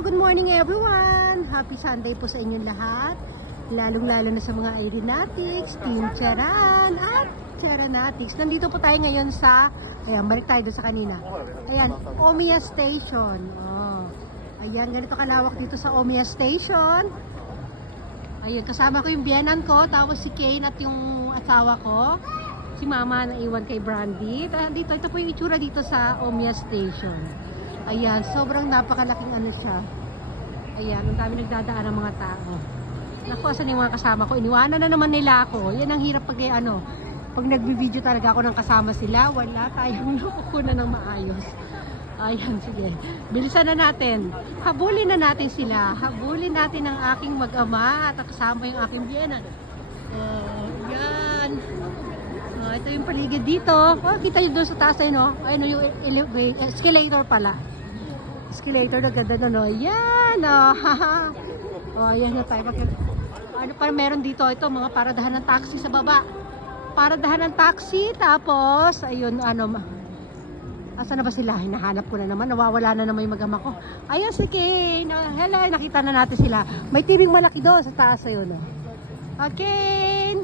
Hello, good morning everyone! Happy Sunday po sa inyong lahat. Lalong-lalo na sa mga Aeronatics, Team Charan at Charanatics. Nandito po tayo ngayon sa, ayan, balik tayo doon sa kanina. Ayan, Omiya Station. Oh. Ayan, ganito kalawak dito sa Omiya Station. Ayun, kasama ko yung biyenan ko, tapos si Kane at yung asawa ko. Si Mama na iwan kay Brandy. Dito, ito po yung itsura dito sa Omiya Station. Ayan, sobrang napakalaking ano siya. Ayan, ang dami nagdadaan ng mga tao. Naku, asan yung mga kasama ko? Iniwanan na naman nila ako. Yan ang hirap pag pag nagbi-video talaga ako ng kasama sila, wala tayong nakukunan ng maayos. Ayan, sige. Bilisan na natin. Habulin na natin sila. Habulin natin ang aking mag-ama at kasama yung aking biyenan. Yan. Ito yung paligid dito. Kita nyo doon sa taas ay no? Ayun yung escalator pala. Escalator na ganda no? Yan. Ayan na tayo. Ano pa meron dito? Ito mga paradahan ng taxi sa baba. Paradahan ng taxi. Tapos, ayun, asa na ba sila? Hinahanap ko na naman. Nawawala na naman yung mag-ama ko. Ayan si Kane. Hello, nakita na natin sila. May tibing malaki doon sa taas. Ayun. Okay.